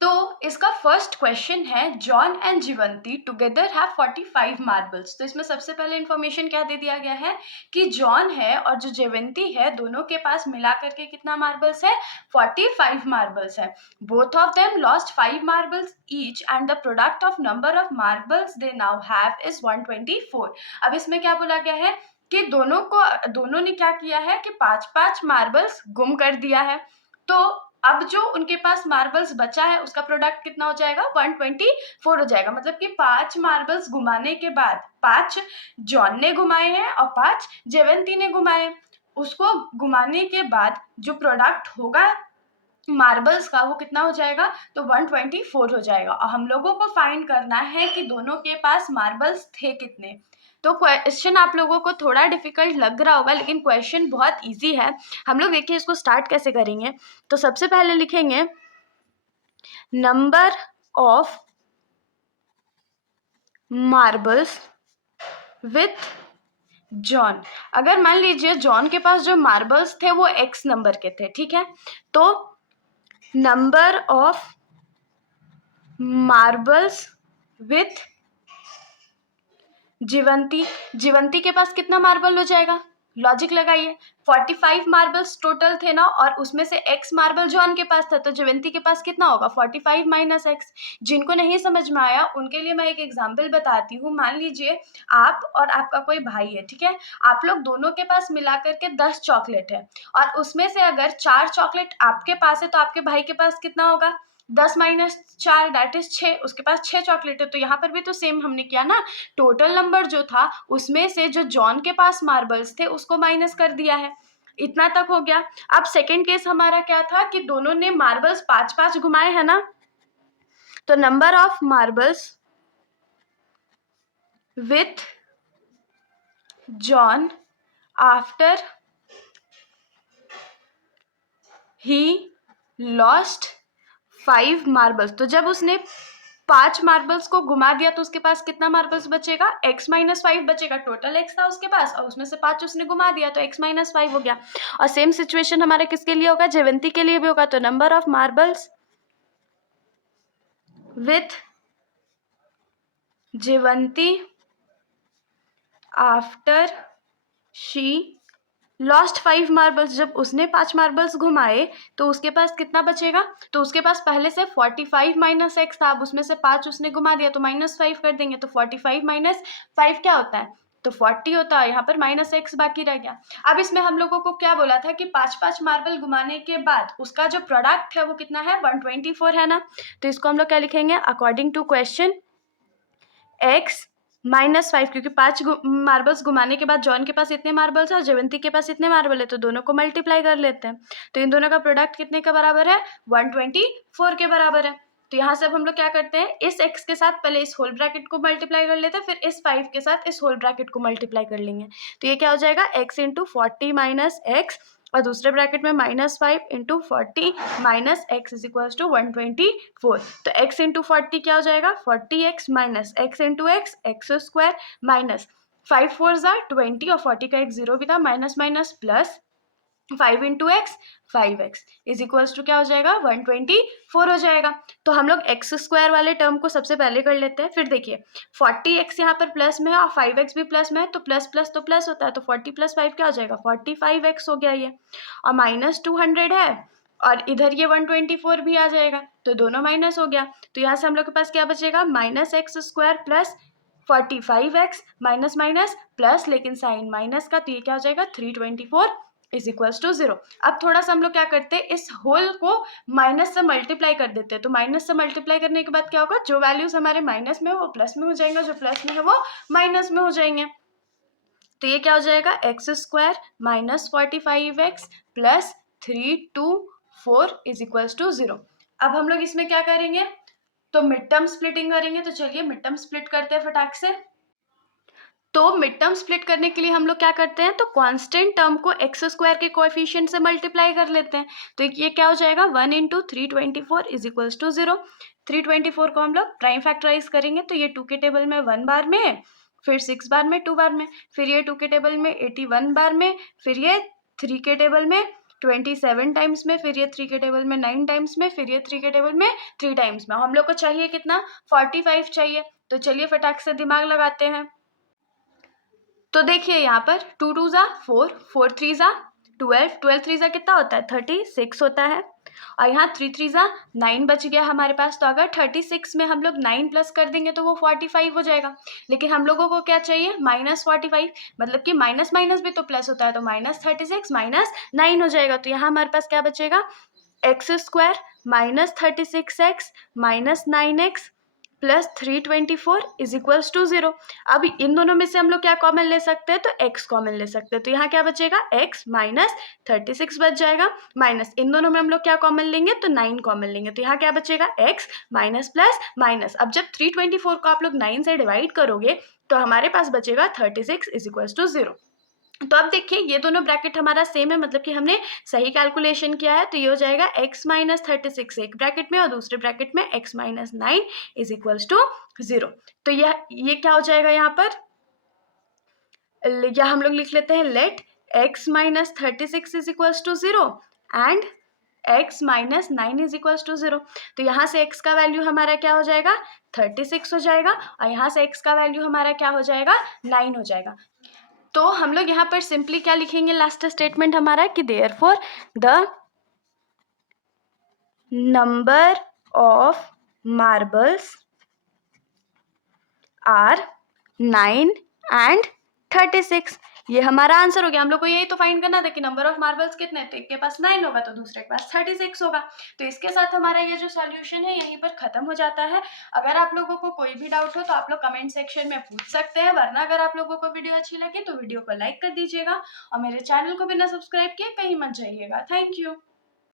तो इसका first question है John and Jeevanti together have 45 marbles. तो इसमें सबसे पहले इंफॉर्मेशन क्या दे दिया गया है कि जॉन है और जो जीवंती है दोनों के पास मिला करके कितना मार्बल्स है, 45 मार्बल्स है। Both of them lost 5 marbles each and the product of number of marbles they now have is 124। अब इसमें क्या बोला गया है कि दोनों ने क्या किया है कि 5-5 मार्बल्स गुम कर दिया है। तो अब जो उनके पास मार्बल्स बचा है उसका प्रोडक्ट कितना हो जाएगा, 124 हो जाएगा। मतलब कि 5 मार्बल्स घुमाने के बाद 5 जॉन ने घुमाए हैं और 5 जयवंती ने घुमाए, उसको घुमाने के बाद जो प्रोडक्ट होगा मार्बल्स का वो कितना हो जाएगा, तो 124 हो जाएगा। और हम लोगों को फाइंड करना है कि दोनों के पास मार्बल्स थे कितने। तो क्वेश्चन आप लोगों को थोड़ा डिफिकल्ट लग रहा होगा लेकिन क्वेश्चन बहुत इजी है। हम लोग देखिए इसको स्टार्ट कैसे करेंगे। तो सबसे पहले लिखेंगे number of marbles with John. अगर मान लीजिए जॉन के पास जो मार्बल्स थे वो x नंबर के थे, ठीक है, तो नंबर ऑफ मार्बल्स विथ जीवंती के पास कितना मार्बल हो जाएगा, लॉजिक लगाइए। 45 मार्बल्स टोटल थे ना, और उसमें से x मार्बल जॉन के पास था, तो जीवंती के पास कितना होगा, 45 माइनस एक्स। जिनको नहीं समझ में आया उनके लिए मैं एक एग्जाम्पल बताती हूँ। मान लीजिए आप और आपका कोई भाई है, ठीक है, आप लोग दोनों के पास मिलाकर के 10 चॉकलेट है, और उसमें से अगर 4 चॉकलेट आपके पास है तो आपके भाई के पास कितना होगा, 10 माइनस 4 दैट इज 6। उसके पास 6 चॉकलेट है। तो यहाँ पर भी तो सेम हमने किया ना, टोटल नंबर जो था उसमें से जो जॉन के पास मार्बल्स थे उसको माइनस कर दिया है। इतना तक हो गया। अब सेकेंड केस हमारा क्या था कि दोनों ने मार्बल्स 5-5 घुमाए है ना, तो number of marbles with John after he lost 5 marbles. तो जब उसने 5 मार्बल्स को घुमा दिया तो उसके पास कितना मार्बल्स बचेगा, x माइनस 5 बचेगा। टोटल x था उसके पास और उसमें से 5 उसने घुमा दिया तो x माइनस 5 हो गया। और सेम सिचुएशन हमारे किसके लिए होगा, जयवंती के लिए भी होगा। तो number of marbles with Jayvanti after she lost 5 marbles. जब उसने 5 मार्बल्स घुमाए तो उसके पास कितना बचेगा, तो उसके पास पहले से 45 माइनस एक्स था, अब उसमें से 5 उसने घुमा दिया तो माइनस 5 कर देंगे। तो 45 माइनस 5 क्या होता है, तो 40 होता है। यहाँ पर माइनस एक्स बाकी रह गया। अब इसमें हम लोगों को क्या बोला था कि 5-5 मार्बल घुमाने के बाद उसका जो प्रोडक्ट है वो कितना है, 124 है ना। तो इसको हम लोग क्या लिखेंगे, according to question X minus 5, क्योंकि 5 मार्बल्स घुमाने के बाद जॉन के पास इतने मार्बल्स है और जयवंती के पास इतने मार्बल है, तो दोनों को मल्टीप्लाई कर लेते हैं। तो इन दोनों का प्रोडक्ट कितने के बराबर है, 124 के बराबर है। तो यहाँ से अब हम लोग क्या करते हैं, इस x के साथ पहले इस होल ब्रैकेट को मल्टीप्लाई कर लेते हैं, फिर इस 5 के साथ इस होल ब्रैकेट को मल्टीप्लाई कर लेंगे। तो ये क्या हो जाएगा, x इंटू 40 माइनस एक्स, और दूसरे ब्रैकेट में -5 into 40 minus X is equals to 124। तो x इंटू 40 क्या हो जाएगा, 40x minus X into X square minus 5 4 20, और 40 का एक जीरो भी था, minus minus plus 5 into X 5x is equals to क्या हो जाएगा, 124 हो जाएगा। तो हम लोग एक्स स्क्वायर वाले टर्म को सबसे पहले कर लेते हैं। फिर देखिए 40x यहाँ पर प्लस में है और 5x भी प्लस में है, तो प्लस प्लस तो प्लस होता है, तो 40 प्लस 5 क्या हो जाएगा, 45x हो गया ये। और माइनस 200 है और इधर ये 124 भी आ जाएगा, तो दोनों माइनस हो गया। तो यहाँ से हम लोग के पास क्या बचेगा, minus x square plus 45x minus minus plus, लेकिन साइन माइनस का, तो ये क्या हो जाएगा, 324 इज इक्वल्स टू 0। अब थोड़ा सा हम लोग क्या करते हैं, इस होल को माइनस से मल्टीप्लाई कर देते हैं। तो माइनस से मल्टीप्लाई करने के बाद क्या होगा, जो वैल्यूज हमारे माइनस में है वो प्लस में हो जाएंगे, जो प्लस में है वो माइनस में हो जाएंगे। तो ये क्या हो जाएगा, एक्स स्क्वायर माइनस 45x प्लस 324 इज इक्वल्स टू 0। अब हम लोग इसमें क्या करेंगे, तो मिड टर्म स्प्लिटिंग करेंगे। तो चलिए मिड टर्म स्प्लिट करते हैं फटाक से। तो मिड टर्म स्प्लिट करने के लिए हम लोग क्या करते हैं, तो कांस्टेंट टर्म को एक्स स्क्वायर के कोएफिशिएंट से मल्टीप्लाई कर लेते हैं। तो ये क्या हो जाएगा, 1 इंटू 324 इज इक्वल्स टू 0। 324 को हम लोग प्राइम फैक्टराइज करेंगे, तो ये 2 के टेबल में 1 बार में, फिर 6 बार में 2 बार में, फिर ये 2 के टेबल में 81 बार में, फिर ये 3 के टेबल में 27 टाइम्स में, फिर ये 3 के टेबल में 9 टाइम्स में, फिर ये 3 के टेबल में 3 टाइम्स में। हम लोग को चाहिए कितना, 45 चाहिए। तो चलिए फटाक से दिमाग लगाते हैं। तो देखिए यहाँ पर 2 2 ज़ा 4, 4 3 ज़ा 12, 12 3 ज़ा कितना होता है, 36 होता है। और यहाँ 3 3 ज़ा 9 बच गया हमारे पास। तो अगर 36 में हम लोग 9 प्लस कर देंगे तो वो 45 हो जाएगा। लेकिन हम लोगों को क्या चाहिए, -45, मतलब कि माइनस माइनस भी तो प्लस होता है, तो -36 -9 हो जाएगा। तो यहाँ हमारे पास क्या बचेगा, x² -36x -9x plus 324 is equals to 0। अब इन दोनों में से हम लोग क्या कॉमन ले सकते हैं, तो x कॉमन ले सकते हैं। तो यहाँ क्या बचेगा, x -36 बच जाएगा, माइनस इन दोनों में हम लोग क्या कॉमन लेंगे, तो 9 कॉमन लेंगे। तो यहाँ क्या बचेगा, x माइनस प्लस माइनस। अब जब 324 को आप लोग 9 से डिवाइड करोगे तो हमारे पास बचेगा 36 इज इक्वल्स टू 0। तो अब देखिए ये दोनों ब्रैकेट हमारा सेम है, मतलब कि हमने सही कैलकुलेशन किया है। तो ये हो जाएगा x -36 एक ब्रैकेट में और दूसरे ब्रैकेट में x -9 इज इक्वल्स टू 0। तो ये क्या हो जाएगा, यहाँ पर या हम लोग लिख लेते हैं let x -36 is equals to 0 and x -9 is equals to 0। तो यहाँ से x का वैल्यू हमारा क्या हो जाएगा, 36 हो जाएगा, और यहाँ से x का वैल्यू हमारा क्या हो जाएगा, 9 हो जाएगा। तो हम लोग यहाँ पर सिंपली क्या लिखेंगे, लास्ट स्टेटमेंट हमारा कि therefore the number of marbles are 9 and 36। ये हमारा आंसर हो गया। हम लोग को यही तो फाइंड करना था कि नंबर ऑफ मार्बल्स कितने, तो एक के पास 9 होगा तो दूसरे के पास 36 होगा। तो इसके साथ हमारा ये जो सॉल्यूशन है यहीं पर खत्म हो जाता है। अगर आप लोगों को कोई भी डाउट हो तो आप लोग कमेंट सेक्शन में पूछ सकते हैं, वरना अगर आप लोगों को वीडियो अच्छी लगे तो वीडियो को लाइक कर दीजिएगा और मेरे चैनल को बिना सब्सक्राइब किए कहीं मत जाइएगा। Thank you.